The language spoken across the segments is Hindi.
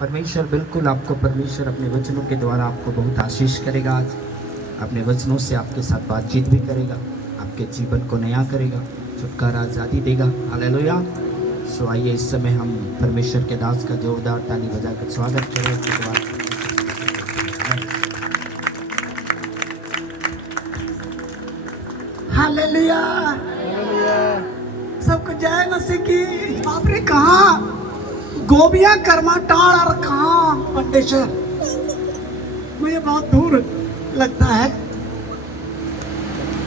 परमेश्वर बिल्कुल आपको, परमेश्वर अपने वचनों के द्वारा आपको बहुत आशीष करेगा। आज अपने वचनों से आपके साथ बातचीत भी करेगा, आपके जीवन को नया करेगा, छुटकारा आज़ादी देगा। हालेलुया। सो आइए इस समय हम परमेश्वर के दास का जोरदार ताली बजाकर स्वागत करें। उसके बाद हालेलुया, सबको जय मसीह की। आपने कहा गोबिया कर्मा टाड़ और कहा पंडेश्वर, मुझे बहुत दूर लगता है।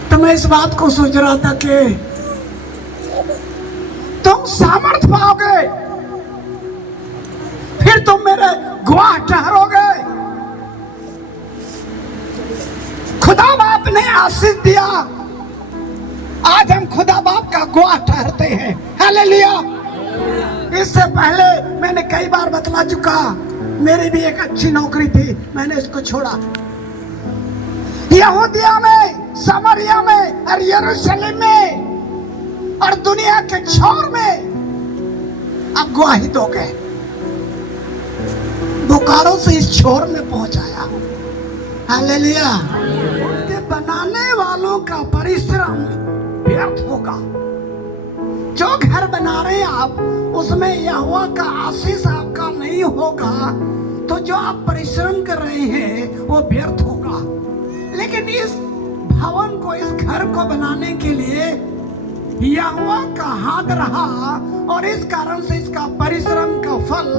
तो मैं इस बात को सोच रहा था कि तुम सामर्थ पाओगे, फिर तुम मेरे गवाह ठहरोगे। खुदा बाप ने आशीष दिया, आज हम खुदा बाप का गवाह ठहरते हैं। हालेलुया। इससे पहले मैंने कई बार बतला चुका, मेरी भी एक अच्छी नौकरी थी, मैंने इसको छोड़ा। यहूदिया में, समरिया में और यरूशलेम में और दुनिया के छोर में अब गवाही दोगे। बोकारो से इस छोर में पहुंचाया। हालेलुया। बनाने वालों का परिश्रम व्यर्थ होगा। जो घर बना रहे हैं आप, उसमें यहोवा का आशीष आपका नहीं होगा, तो जो आप परिश्रम कर रहे हैं वो व्यर्थ होगा। लेकिन इस भवन को, इस घर को बनाने के लिए यहोवा का हाथ रहा और इस कारण से इसका परिश्रम का फल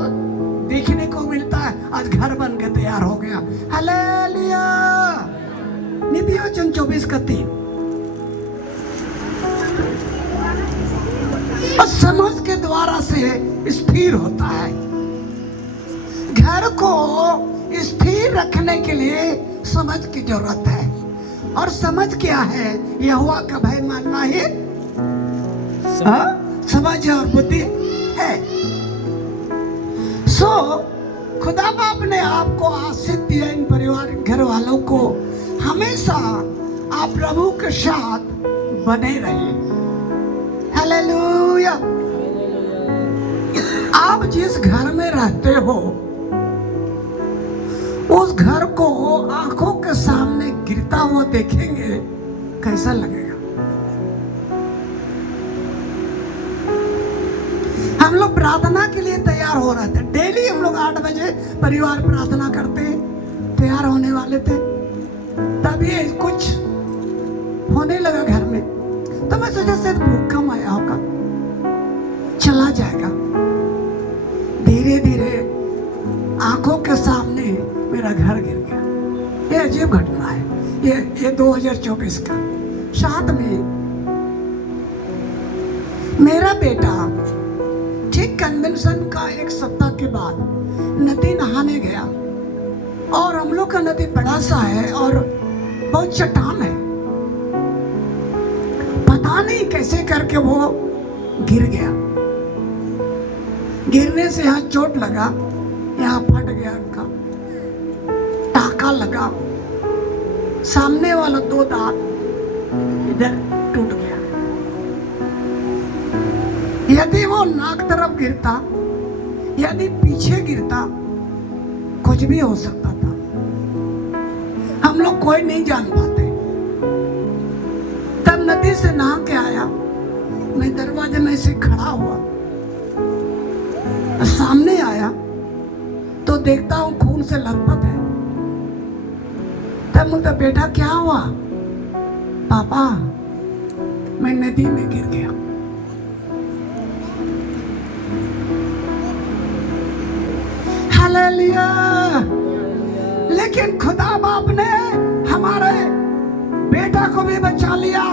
देखने को मिलता है। आज घर बन के तैयार हो गया। हालेलुया। नीति वचन 24:3। और समझ के द्वारा से स्थिर होता है। घर को स्थिर रखने के लिए समझ की जरूरत है। और समझ क्या है? यहोवा का भय मानना ही समझ और बुद्धि है। सो खुदा बाप ने आपको आशीष दिया। इन परिवार घर वालों को हमेशा आप प्रभु के साथ बने रहिए। हालेलुया। आप जिस घर में रहते हो, उस घर को आंखों के सामने गिरता हुआ देखेंगे, कैसा लगेगा? हम लोग प्रार्थना के लिए तैयार हो रहे थे। डेली हम लोग 8 बजे परिवार प्रार्थना करते, तैयार होने वाले थे। तभी कुछ होने लगा घर में, तो मैं सोचा शायद भूकंप आया होगा, चला जाएगा। धीरे धीरे आंखों के सामने मेरा घर गिर गया। ये अजीब घटना है। ये 2024 का साथ में मेरा बेटा ठीक कन्वेंशन का 1 सप्ताह के बाद नदी नहाने गया। और हम लोग का नदी बड़ा सा है और बहुत चट्टान है। पता नहीं कैसे करके वो गिर गया। गिरने से यहाँ चोट लगा, यहाँ फट गया उनका, टाका लगा, सामने वाला 2 दांत इधर टूट गया। यदि वो नाक तरफ गिरता, यदि पीछे गिरता, कुछ भी हो सकता था। हम लोग कोई नहीं जान पाते। तब नदी से नहा के आया, मैं दरवाजे में से खड़ा हुआ, सामने आया तो देखता हूं खून से लथपथ है। तब बोलता, बेटा क्या हुआ? पापा मैं नदी में गिर गया। हालेलुया। लेकिन खुदा बाप ने हमारे बेटा को भी बचा लिया।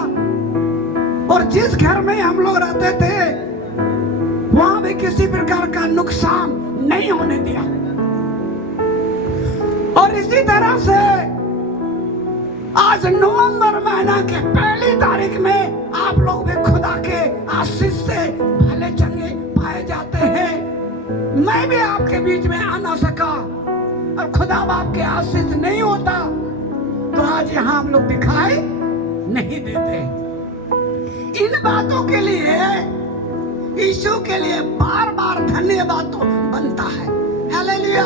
और जिस घर में हम लोग रहते थे, वहां भी किसी प्रकार का नुकसान नहीं होने दिया। और इसी तरह से आज नवंबर महीना के 1 तारीख में आप लोग भी खुदा के आशीष से भले चंगे पाए जाते हैं। मैं भी आपके बीच में आ ना सका और खुदा बाप के आशीष नहीं होता तो आज यहाँ हम लोग दिखाई नहीं देते। इन बातों के लिए यीशु के लिए बार बार धन्यवाद तो बनता है। हालेलुया।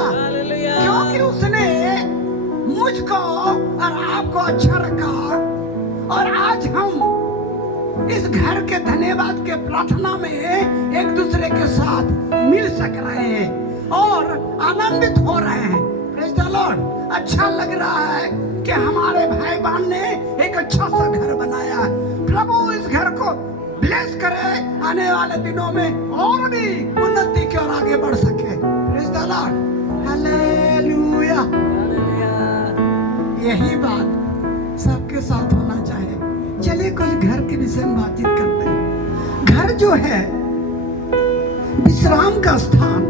मुझको और आपको अच्छा रखा और आज हम इस घर के धन्यवाद के प्रार्थना में एक दूसरे के साथ मिल सक रहे हैं और आनंदित हो रहे हैं। Praise the Lord. अच्छा लग रहा है कि हमारे भाई बहन ने एक अच्छा सा घर बनाया है। प्रभु इस घर को ब्लेस करे, आने वाले दिनों में और भी उन्नति की ओर आगे बढ़ सके। Praise the Lord. हालेलुया। यही बात सबके साथ होना चाहिए। चलिए कुछ घर के विषय में बातचीत करते हैं। घर जो है विश्राम का स्थान,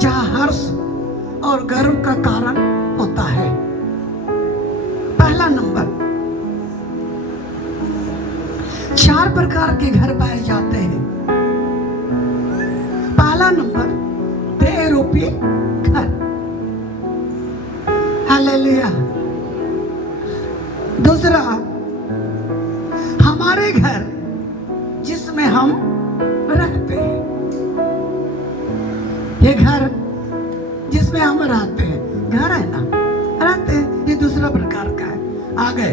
जहां हर्ष और गर्व का कारण होता है। पहला नंबर, 4 प्रकार के घर पाए जाते हैं। पहला नंबर, देह रूपी घर। हालेलुया। दूसरा, हमारे घर जिसमें हम रहते हैं। ये घर जिसमें हम रहते हैं, घर है ना, रहते हैं, ये दूसरा प्रकार का है। आगे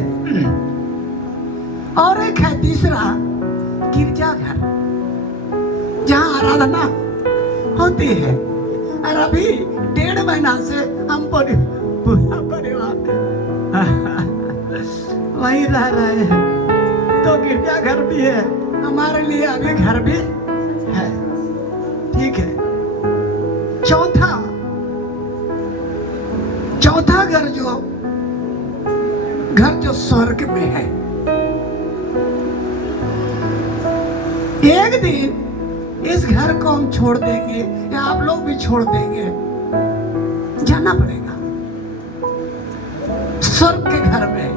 और एक है तीसरा, गिरजाघर, जहां आराधना होती है। और अभी 1.5 महीना से हम पूरा परिवार वहीं रह रहे हैं, तो गिरजाघर भी है हमारे लिए, अभी घर भी है। ठीक है। चौथा घर जो स्वर्ग में है। एक दिन इस घर को हम छोड़ देंगे, या आप लोग भी छोड़ देंगे, जाना पड़ेगा स्वर्ग के घर में।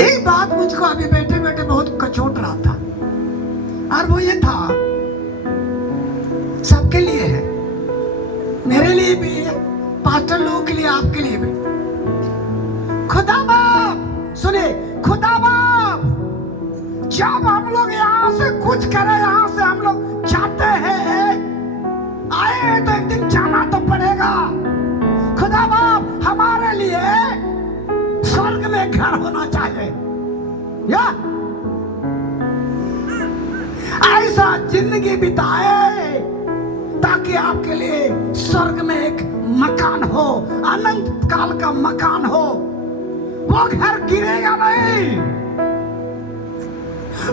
एक बात मुझको अभी बैठे बैठे बहुत कचोट रहा था, और वो ये था, सबके लिए है, मेरे लिए भी है, पास्टर लोगों के लिए, आपके लिए भी। खुदा बाप, सुने, खुदा बाप जब हम लोग यहाँ से कुछ करें, यहाँ से हम लोग जाते हैं, आए हैं तो एक दिन जाना तो पड़ेगा। खुदा बाप हमारे लिए स्वर्ग में घर होना चाहिए, या ऐसा जिंदगी बिताए ताकि आपके लिए स्वर्ग में एक मकान हो, अनंत काल का मकान हो। वो घर गिरेगा नहीं,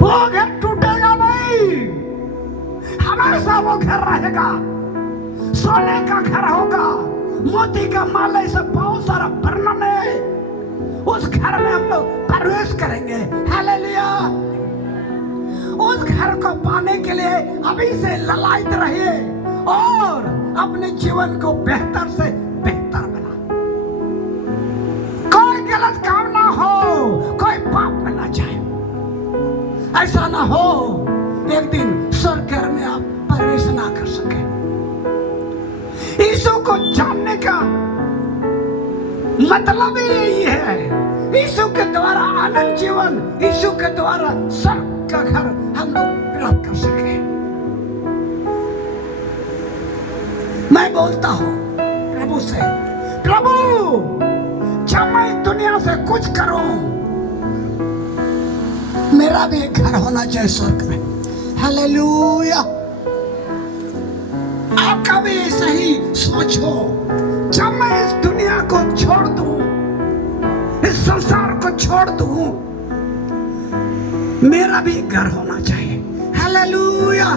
वो घर टूटेगा नहीं, हमेशा वो घर रहेगा। सोने का घर होगा, मोती का माला, से बहुत सारा वर्णन है। उस घर में हम लोग प्रवेश करेंगे। हालेलुया। उस घर को पाने के लिए अभी से ललायत रहिए और अपने जीवन को बेहतर से बेहतर बना। कोई गलत काम ना हो, कोई पाप में ना जाए। ऐसा ना हो एक दिन स्वर्ग घर में आप प्रवेश ना कर सके। यीशु को जानने का मतलब ही यही है। यीशु के द्वारा आनंद जीवन, यीशु के द्वारा स्वर्ग का घर हम लोग प्राप्त कर सके। मैं बोलता हूं प्रभु से, प्रभु जब मैं दुनिया से कुछ करूं, मेरा भी एक घर होना चाहिए स्वर्ग में। हालेलुया। आपका भी सही सोचो, जब मैं इस दुनिया को छोड़ दूं, इस संसार को छोड़ दूं, मेरा भी घर होना चाहिए। हालेलुया।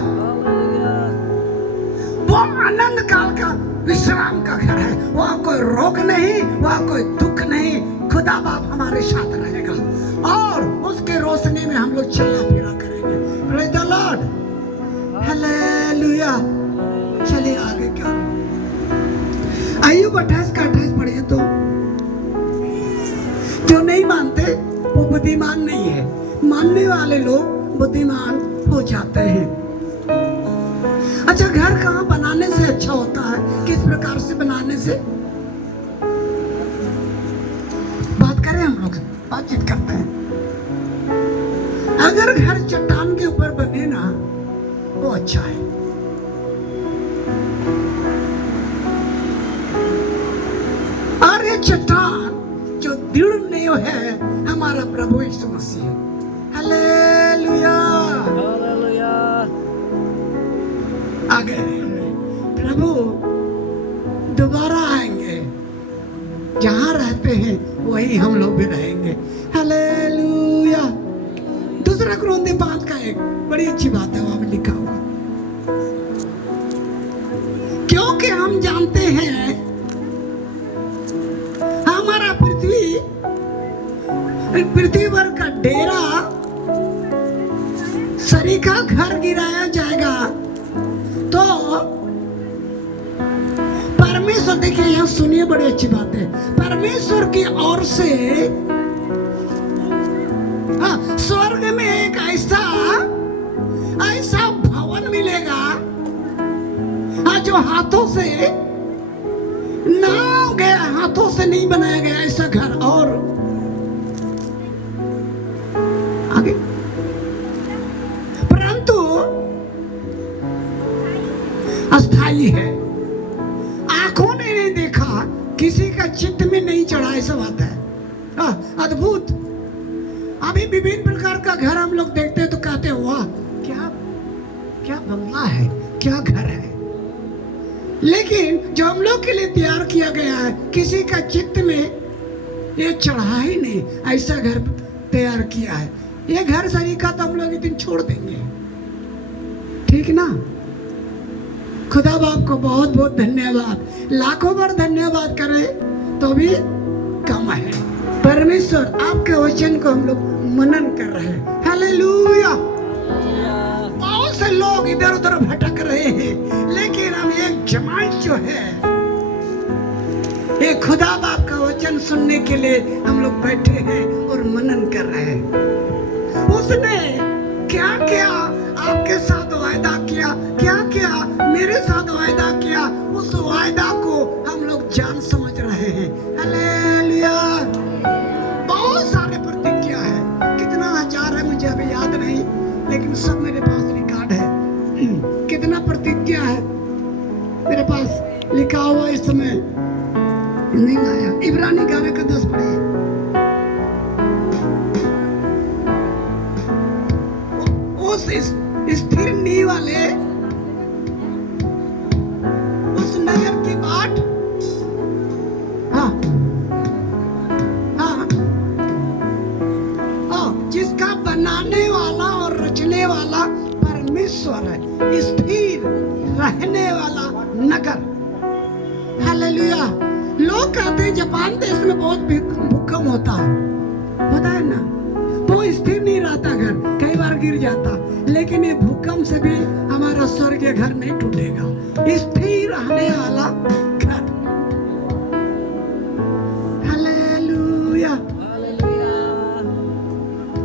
वो आनंद काल का विश्राम का घर है। वहां कोई रोग नहीं, वहां कोई दुख नहीं। खुदा बाप हमारे साथ रहेगा और उसके रोशनी में हम लोग चलना फिरा करेंगे। Praise the Lord. हालेलुया। चलिए आगे क्या, अय्यूब 28 का 28 पढ़िए। तो जो नहीं मानते वो बुद्धिमान नहीं है, मानने वाले लोग बुद्धिमान हो जाते हैं। अच्छा, घर कहाँ बनाने से अच्छा होता है, किस प्रकार से बनाने से? बात करें, हम लोग बातचीत करते हैं। अगर घर चट्टान के ऊपर बने ना, वो अच्छा है। चट्टान जो दृढ़ नींव है हमारा प्रभु यीशु मसीह है। हालेलुया। आगे प्रभु दोबारा आएंगे, जहां रहते हैं वही हम लोग भी रहेंगे। हालेलुया। दूसरा कुरिन्थी 5 का एक बड़ी अच्छी बात है, वहां में लिखा हुआ, क्योंकि हम जानते हैं हमारा पृथ्वी पर का डेरा सरीखा घर गिराया जाएगा, तो परमेश्वर, देखिए यहाँ सुनिए, बड़ी अच्छी बात है, परमेश्वर की ओर से स्वर्ग में एक ऐसा भवन मिलेगा जो हाथों से ना गया, हाथों से नहीं बनाया गया ऐसा घर। और आगे, परंतु अस्थाई है, आंखों ने नहीं देखा, किसी का चित्त में नहीं चढ़ा, ऐसा बात है। अद्भुत। अभी विभिन्न प्रकार का घर हम लोग देखते हैं तो कहते हैं वाह, क्या बंगला है, क्या घर है। लेकिन जो हम लोग के लिए तैयार किया गया है, किसी का चित्त में ये चढ़ा ही नहीं, ऐसा घर तैयार किया है। ये घर सरीखा तो हम लोग एक दिन छोड़ देंगे, ठीक ना। खुदा बाप को बहुत बहुत धन्यवाद, लाखों बार धन्यवाद करें तो भी कम है। परमेश्वर आपके वचन को हम लोग मनन कर रहे हैं। हालेलुया। बहुत से लोग इधर उधर भटक रहे हैं, लेकिन हम एक जमात जो है, ये खुदा बाप का वचन सुनने के लिए हम लोग बैठे हैं और मनन कर रहे हैं। उसने क्या क्या आपके साथ वायदा किया, क्या क्या मेरे साथ वायदा किया, उस वायदा को हम लोग जान समझ रहे हैं। हालेलुया। बहुत सारे प्रतिज्ञा है, कितना हजार है मुझे अभी याद नहीं, लेकिन सब मेरे पास रिकॉर्ड है। कितना प्रतिज्ञा है मेरे पास लिखा हुआ, इस समय नहीं आया। इब्रानी 11 का 10 पढ़िए। उस स्थिर नींव वाले उस नगर की बाट, जिसका बनाने वाला और रचने वाला परमेश्वर है, स्थिर रहने वाला नगर। हालेलुया। लोग कहते हैं जापान देश में बहुत भूकंप होता है ना, तो स्थिर नहीं रहता घर, कई बार गिर जाता, लेकिन ये भूकंप से भी हमारा स्वर्गीय घर नहीं टूटेगा, स्थिर रहने वाला घर। हालेलुया।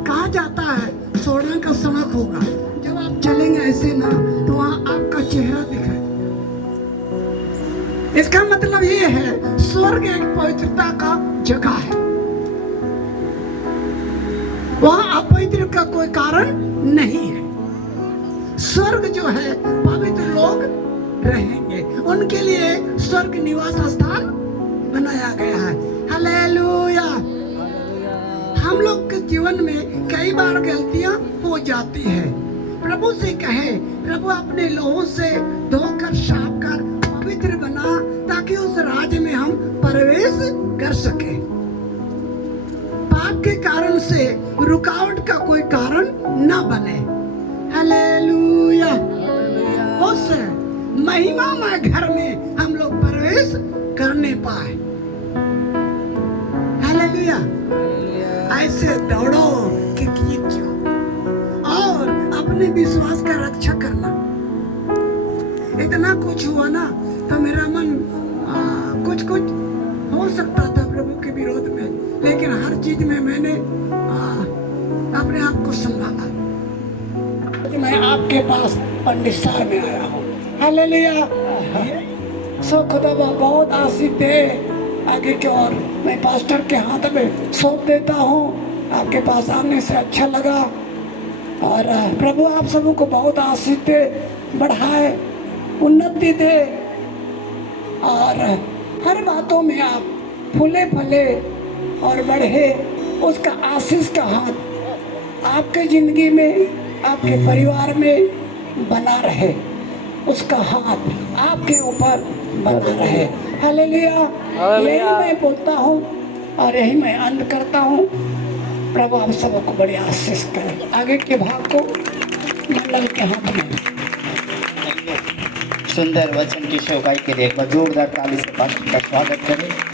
कहा जाता है सोना का सड़क होगा, जब आप चलेंगे ऐसे ना तो वहां आपका चेहरा दिखाई। इसका मतलब ये है स्वर्ग एक पवित्रता का जगह है, वहां अपवित्र का कोई कारण नहीं है। स्वर्ग जो है पवित्र लोग रहेंगे, उनके लिए स्वर्ग निवास स्थान बनाया गया है। हालेलुया। हम लोग के जीवन में कई बार गलतियां हो जाती है, प्रभु से कहे, प्रभु अपने लोगों से धोकर साफ कर पवित्र बना, ताकि उस राज्य में हम प्रवेश कर सके। पाप के कारण से रुकावट का कोई कारण न बने। हालेलुया। उस महिमामय घर में हम लोग प्रवेश करने पाए। हालेलुया। ऐसे दौड़ो कि जीत जाओ और अपने विश्वास का रक्षा करना। इतना कुछ हुआ ना तो मेरा मन कुछ हो सकता था प्रभु के विरोध में, लेकिन हर चीज में मैंने अपने आप को संभाला। मैं आपके पास पंडितसार में आया हूँ। हालेलुया। सो खुदा बहुत आशीष दे आगे की ओर। मैं पास्टर के हाथ में सौंप देता हूँ। आपके पास आने से अच्छा लगा, और प्रभु आप सबों को बहुत आशीष दे, बढ़ाए, उन्नति दे, और हर बातों में आप फूले फले और बढ़े, उसका आशीष का हाथ आपके जिंदगी में, आपके परिवार में बना रहे, उसका हाथ आपके ऊपर बना रहे। हालेलुया। यही मैं बोलता हूँ और यही मैं अंत करता हूँ। प्रभु आप सबको बड़ी आशीष करें। आगे के भाग को मंडल के हाथ में। सुंदर वचन की शोभाई के लिए एक बार जोरदार ताली से पास्टर का स्वागत करें।